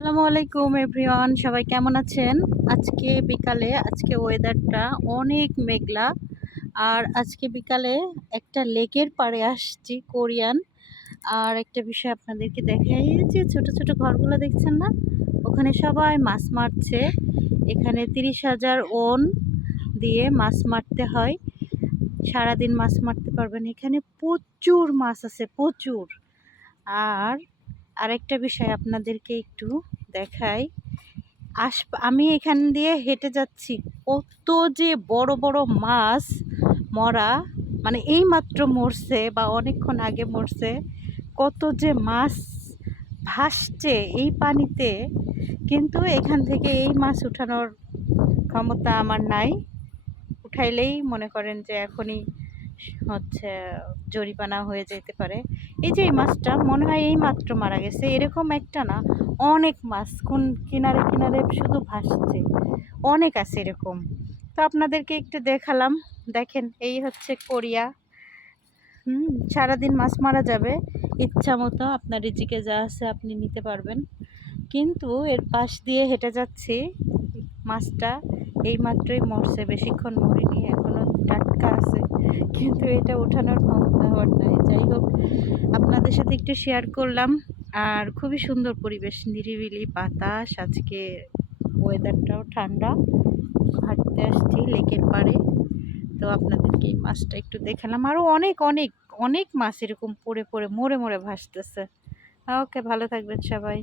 আসসালামু আলাইকুম এভরিওয়ান, সবাই কেমন আছেন? আজকে ওয়েদারটা অনেক মেঘলা। আর আজকে বিকালে একটা লেকের পাড়ে আসছি, কোরিয়ান। আর একটা বিষয় আপনাদেরকে দেখাই, এই যে ছোট ছোট ঘরগুলো দেখছেন না, ওখানে সবাই মাছ মারছে। এখানে 30,000 ওন দিয়ে মাছ মারতে হয়। সারাদিন মাছ মারতে পারবেন। এখানে প্রচুর মাছ আছে, প্রচুর। আর আরেকটা বিষয় আপনাদেরকে একটু দেখাই। আমি এখান দিয়ে হেঁটে যাচ্ছি, কত যে বড় বড় মাছ মরা, মানে এই মাত্র মরছে বা অনেকক্ষণ আগে মরছে। কত যে মাছ ভাসছে এই পানিতে, কিন্তু এখান থেকে এই মাছ উঠানোর ক্ষমতা আমার নাই। উঠাইলেই মনে করেন যে এখনই হচ্ছে জরিমানা হয়ে যেতে পারে। এই যে এই মাছটা মনে হয় এই মাত্র মারা গেছে, এরকম একটা না, অনেক মাছ কোন কিনারে কিনারে শুধু ভাসছে, অনেক আছে এরকম। তো আপনাদেরকে একটু দেখালাম। দেখেন, এই হচ্ছে কোরিয়া। সারাদিন মাছ মারা যাবে, ইচ্ছা মতো আপনার রিজিকে যা আছে আপনি নিতে পারবেন। কিন্তু এর পাশ দিয়ে হেঁটে যাচ্ছি, মাছটা এই মাত্রই মরছে, বেশিক্ষণ মরেনি, এখনো টাটকা আছে। কিন্তু এটা ওঠানোর ক্ষমতা আমার নাই। যাই হোক, আপনাদের সাথে একটু শেয়ার করলাম। আর খুবই সুন্দর পরিবেশ, নিরিবিলি বাতাস, আজকে ওয়েদারটাও ঠান্ডা। হাঁটতে আসছি লেকের পাড়ে। তো আপনাদেরকে এই মাছটা একটু দেখালাম। আরও অনেক অনেক অনেক মাছ এরকম পড়ে পড়ে মরে মরে ভাসতেছে। ওকে, ভালো থাকবেন সবাই।